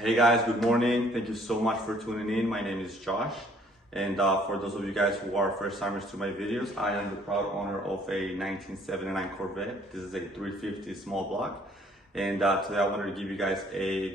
Hey guys, good morning. Thank you so much for tuning in. My name is Josh. And for those of you guys who are first timers to my videos, I am the proud owner of a 1979 Corvette. This is a 350 small block. And today I wanted to give you guys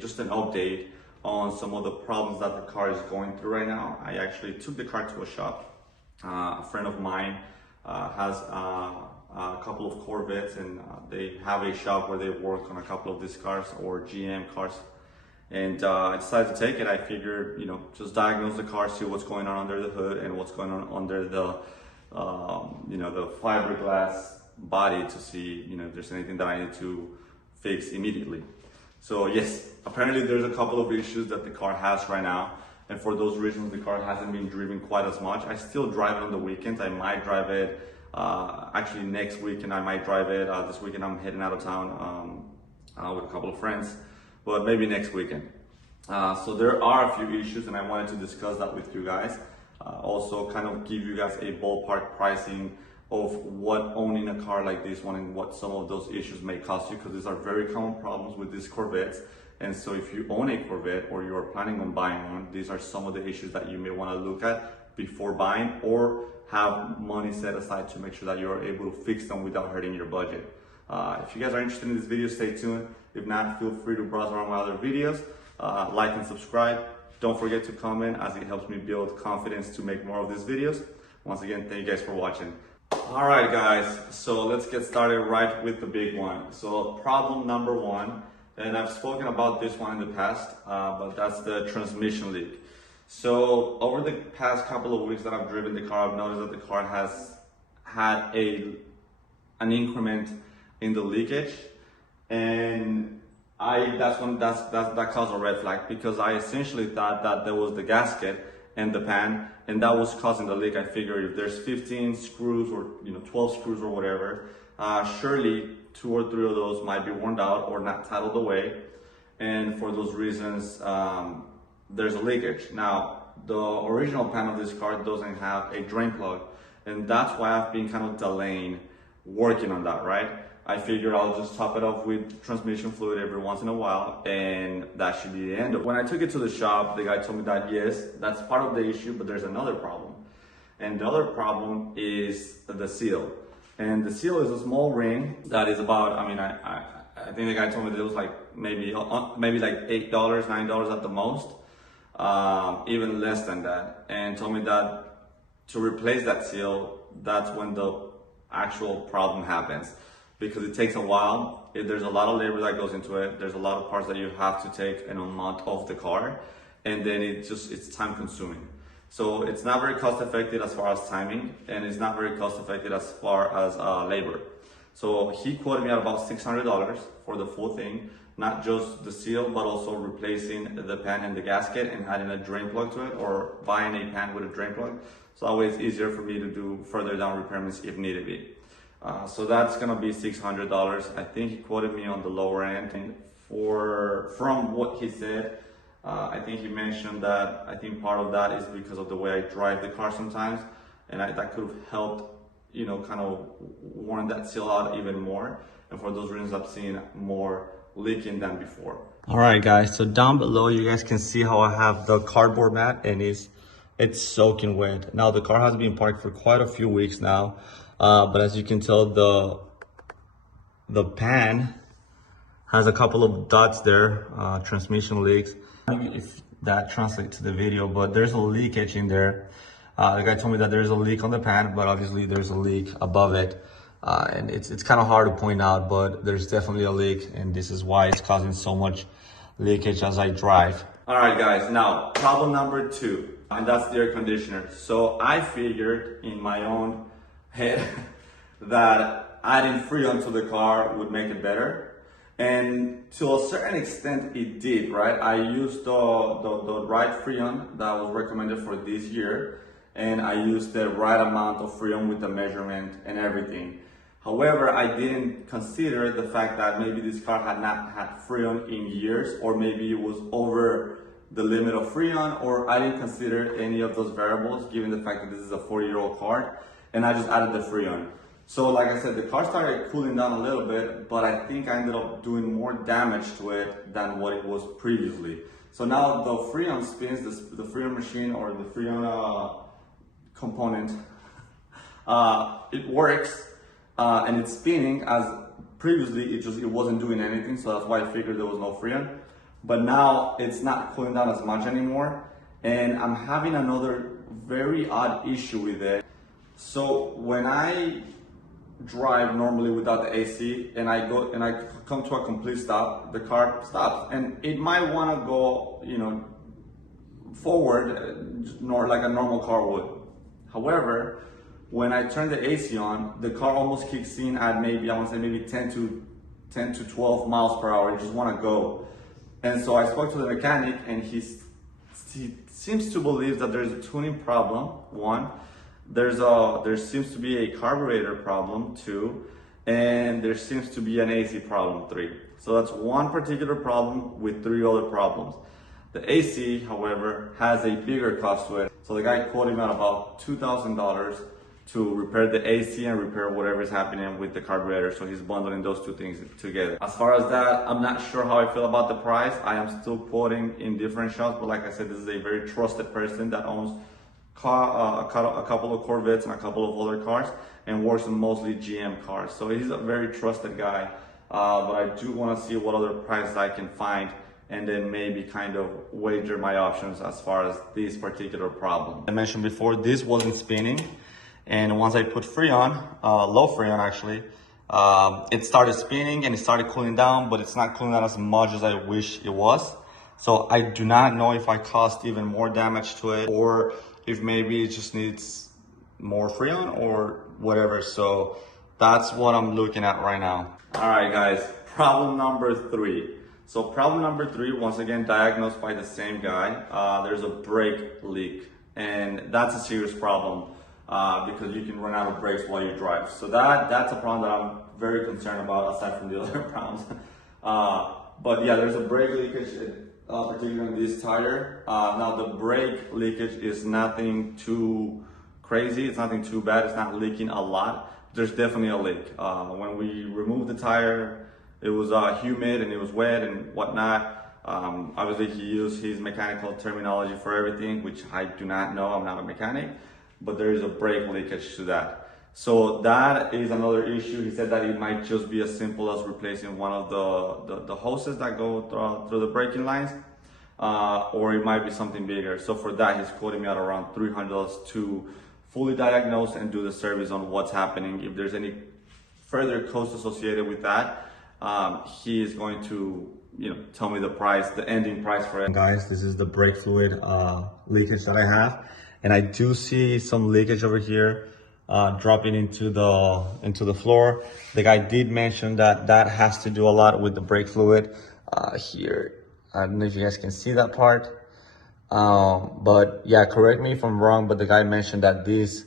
just an update on some of the problems that the car is going through right now. I actually took the car to a shop. A friend of mine has a couple of Corvettes, and they have a shop where they work on a couple of these cars, or GM cars. And I decided to take it. I figured, just diagnose the car, see what's going on under the hood and what's going on under the, the fiberglass body to see, if there's anything that I need to fix immediately. So yes, apparently there's a couple of issues that the car has right now. And for those reasons, the car hasn't been driven quite as much. I still drive it on the weekends. I might drive it, actually next weekend I might drive it. This weekend I'm heading out of town with a couple of friends. But maybe next weekend. So there are a few issues, and I wanted to discuss that with you guys. Also kind of give you guys a ballpark pricing of what owning a car like this one and what some of those issues may cost you, because these are very common problems with these Corvettes. And so if you own a Corvette or you are planning on buying one, these are some of the issues that you may want to look at before buying, or have money set aside to make sure that you are able to fix them without hurting your budget. If you guys are interested in this video, stay tuned. If not, feel free to browse around my other videos. Like and subscribe. Don't forget to comment, as it helps me build confidence to make more of these videos. Once again, thank you guys for watching. All right, guys, so let's get started right with the big one. So problem number one, and I've spoken about this one in the past, but that's the transmission leak. So over the past couple of weeks that I've driven the car, I've noticed that the car has had an increment in the leakage, and that caused a red flag, because I essentially thought that there was the gasket and the pan, and that was causing the leak. I figured if there's 15 screws or 12 screws or whatever, surely 2 or 3 of those might be worn out or not titled away, and for those reasons there's a leakage. Now the original pan of this car doesn't have a drain plug, and that's why I've been kind of delaying working on that, right? I figured I'll just top it off with transmission fluid every once in a while, and that should be the end of it. When I took it to the shop, the guy told me that yes, that's part of the issue, but there's another problem. And the other problem is the seal. And the seal is a small ring that is about, I think the guy told me that it was like maybe like $8, $9 at the most, even less than that. And told me that to replace that seal, that's when the actual problem happens. Because it takes a while. There's a lot of labor that goes into it. There's a lot of parts that you have to take and unmount off the car, and then it's time consuming. So it's not very cost effective as far as timing, and it's not very cost effective as far as labor. So he quoted me at about $600 for the full thing, not just the seal, but also replacing the pan and the gasket and adding a drain plug to it, or buying a pan with a drain plug. So that way it's easier for me to do further down repairments if needed be. So that's gonna be $600. I think he quoted me on the lower end, and from what he said, I think he mentioned that I think part of that is because of the way I drive the car sometimes, and that could have helped, kind of worn that seal out even more. And for those reasons, I've seen more leaking than before. All right, guys. So down below, you guys can see how I have the cardboard mat, and it's soaking wet. Now the car has been parked for quite a few weeks now. But as you can tell, the pan has a couple of dots there, transmission leaks. I don't know if that translates to the video, but there's a leakage in there. The guy told me that there's a leak on the pan, but obviously there's a leak above it. And it's kind of hard to point out, but there's definitely a leak, and this is why it's causing so much leakage as I drive. All right, guys, now problem number 2, and that's the air conditioner. So I figured in my own head that adding Freon to the car would make it better, and to a certain extent it did, right? I used the right Freon that was recommended for this year, and I used the right amount of Freon with the measurement and everything. However, I didn't consider the fact that maybe this car had not had Freon in years, or maybe it was over the limit of Freon, or I didn't consider any of those variables given the fact that this is a 4-year-old car, and I just added the Freon. So like I said, the car started cooling down a little bit, but I think I ended up doing more damage to it than what it was previously. So now the Freon spins, the Freon machine or the Freon component, it works and it's spinning. As previously it wasn't doing anything, so that's why I figured there was no Freon. But now it's not cooling down as much anymore, and I'm having another very odd issue with it. So when I drive normally without the AC and I come to a complete stop, the car stops, and it might want to go, you know, forward, like a normal car would. However, when I turn the AC on, the car almost kicks in at maybe, I want to say maybe 10 to 12 miles per hour. You just want to go. And so I spoke to the mechanic, and he seems to believe that there's a tuning problem, one. There seems to be a carburetor problem, 2, and there seems to be an AC problem, 3. So that's one particular problem with 3 other problems. The AC, however, has a bigger cost to it. So the guy quoted him at about $2,000 to repair the AC and repair whatever is happening with the carburetor. So he's bundling those 2 things together. As far as that, I'm not sure how I feel about the price. I am still quoting in different shops, but like I said, this is a very trusted person that owns a couple of Corvettes and a couple of other cars and works on mostly GM cars. So he's a very trusted guy, but I do want to see what other prices I can find and then maybe kind of wager my options as far as this particular problem. I mentioned before, this wasn't spinning, and once I put Freon, low Freon actually, it started spinning and it started cooling down, but it's not cooling down as much as I wish it was. So I do not know if I caused even more damage to it, or if maybe it just needs more Freon or whatever. So that's what I'm looking at right now. All right, guys, problem number 3. So problem number 3, once again, diagnosed by the same guy. There's a brake leak, and that's a serious problem because you can run out of brakes while you drive. So that's a problem that I'm very concerned about, aside from the other problems. But yeah, there's a brake leakage, particularly on this tire. Now the brake leakage is nothing too crazy. It's nothing too bad. It's not leaking a lot. There's definitely a leak. When we removed the tire, it was humid and it was wet and whatnot. Obviously he used his mechanical terminology for everything, which I do not know. I'm not a mechanic, but there is a brake leakage to that. So that is another issue. He said that it might just be as simple as replacing one of the hoses that go through the braking lines, or it might be something bigger. So for that, he's quoting me at around $300 to fully diagnose and do the service on what's happening. If there's any further cost associated with that, he is going to, you know, tell me the price, the ending price for it. Guys, this is the brake fluid leakage that I have, and I do see some leakage over here dropping into the floor. The guy did mention that that has to do a lot with the brake fluid here. I don't know if you guys can see that part, but yeah, correct me if I'm wrong, but the guy mentioned that this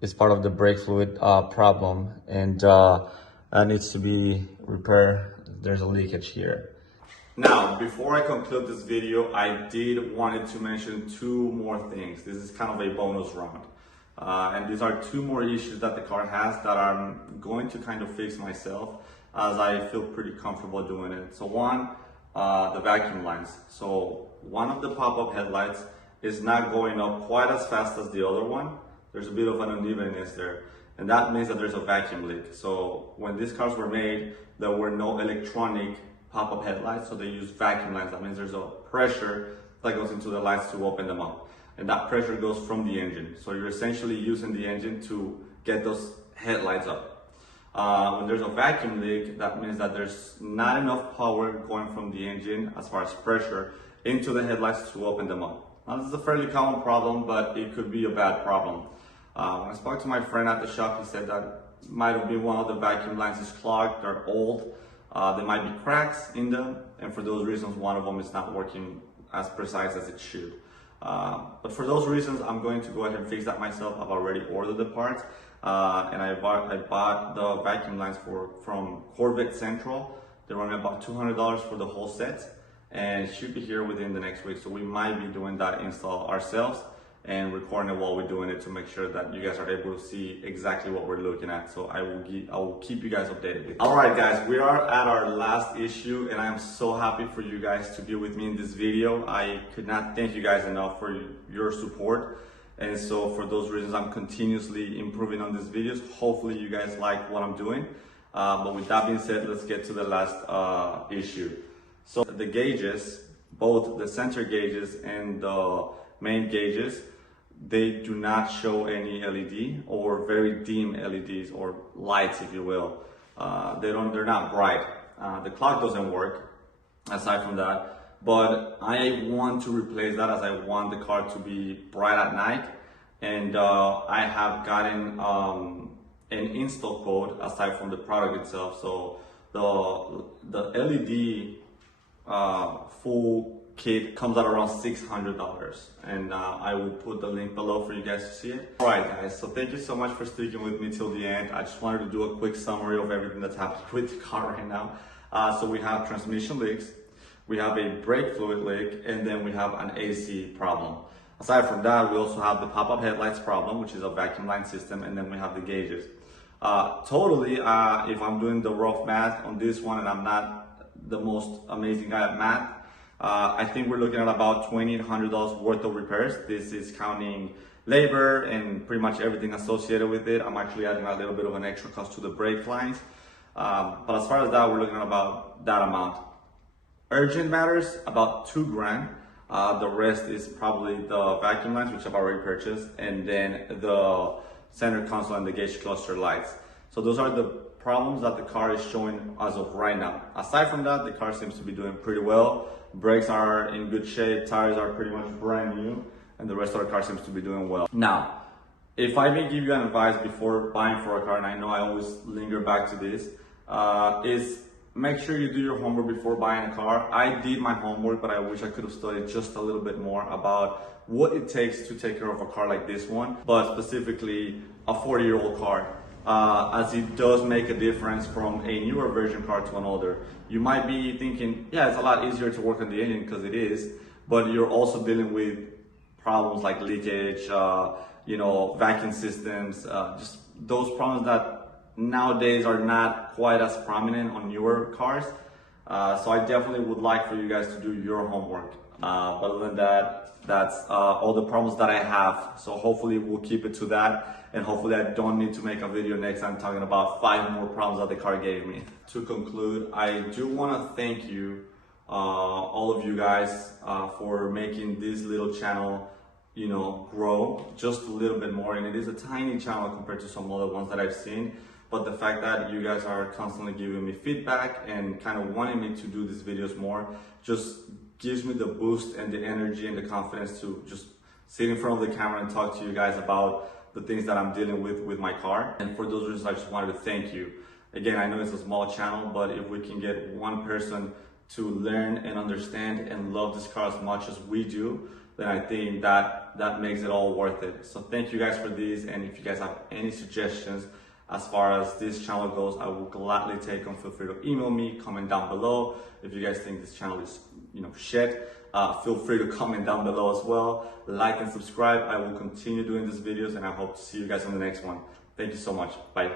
is part of the brake fluid problem, and that needs to be repaired. There's a leakage here. Now, before I conclude this video, I did wanted to mention 2 more things. This is kind of a bonus round. And these are 2 more issues that the car has that I'm going to kind of fix myself, as I feel pretty comfortable doing it. So one, the vacuum lines. So one of the pop-up headlights is not going up quite as fast as the other one. There's a bit of an unevenness there, and that means that there's a vacuum leak. So when these cars were made, there were no electronic pop-up headlights, so they use vacuum lines. That means there's a pressure that goes into the lights to open them up, and that pressure goes from the engine. So you're essentially using the engine to get those headlights up. When there's a vacuum leak, that means that there's not enough power going from the engine as far as pressure into the headlights to open them up. Now, this is a fairly common problem, but it could be a bad problem. When I spoke to my friend at the shop, he said that might have been one of the vacuum lines is clogged, they're old, there might be cracks in them, and for those reasons, one of them is not working as precise as it should. But for those reasons, I'm going to go ahead and fix that myself. I've already ordered the parts, and I bought the vacuum lines from Corvette Central. They run me about $200 for the whole set, and it should be here within the next week. So we might be doing that install ourselves, and recording it while we're doing it to make sure that you guys are able to see exactly what we're looking at. So I will keep you guys updated. All right, guys, we are at our last issue, and I'm so happy for you guys to be with me in this video. I could not thank you guys enough for your support. And so for those reasons, I'm continuously improving on these videos. Hopefully you guys like what I'm doing. But with that being said, let's get to the last issue. So the gauges, both the center gauges and the main gauges, they do not show any LED or very dim LEDs or lights, if you will. They're not bright. The clock doesn't work aside from that, but I want to replace that, as I want the car to be bright at night. And I have gotten an install code aside from the product itself. So the LED full kit comes out around $600, and I will put the link below for you guys to see it. All right, guys, so thank you so much for sticking with me till the end. I just wanted to do a quick summary of everything that's happening with the car right now. So we have transmission leaks, we have a brake fluid leak, and then we have an AC problem. Aside from that, we also have the pop-up headlights problem, which is a vacuum line system, and then we have the gauges. Totally, if I'm doing the rough math on this one, and I'm not the most amazing guy at math, I think we're looking at about $2,800 worth of repairs. This is counting labor and pretty much everything associated with it. I'm actually adding a little bit of an extra cost to the brake lines. But as far as that, we're looking at about that amount. Urgent matters, about $2,000. The rest is probably the vacuum lines, which I've already purchased, and then the center console and the gauge cluster lights. So those are the problems that the car is showing as of right now. Aside from that, the car seems to be doing pretty well. Brakes are in good shape, tires are pretty much brand new, and the rest of the car seems to be doing well. Now, if I may give you an advice before buying for a car, and I know I always linger back to this, is make sure you do your homework before buying a car. I did my homework, but I wish I could have studied just a little bit more about what it takes to take care of a car like this one, but specifically a 40-year-old car. As it does make a difference from a newer version car to an older. You might be thinking, yeah, it's a lot easier to work on the engine, because it is, but you're also dealing with problems like leakage, vacuum systems, just those problems that nowadays are not quite as prominent on newer cars. So I definitely would like for you guys to do your homework. But other than that, that's all the problems that I have. So hopefully we'll keep it to that. And hopefully I don't need to make a video next time talking about 5 more problems that the car gave me. To conclude, I do want to thank you, all of you guys, for making this little channel, grow just a little bit more. And it is a tiny channel compared to some other ones that I've seen. But the fact that you guys are constantly giving me feedback and kind of wanting me to do these videos more just gives me the boost and the energy and the confidence to just sit in front of the camera and talk to you guys about the things that I'm dealing with my car. And for those reasons, I just wanted to thank you. Again, I know it's a small channel, but if we can get one person to learn and understand and love this car as much as we do, then I think that makes it all worth it. So thank you guys for these, and if you guys have any suggestions as far as this channel goes, I will gladly take them. Feel free to email me, comment down below. If you guys think this channel is, shit, feel free to comment down below as well. Like and subscribe. I will continue doing these videos, and I hope to see you guys on the next one. Thank you so much. Bye.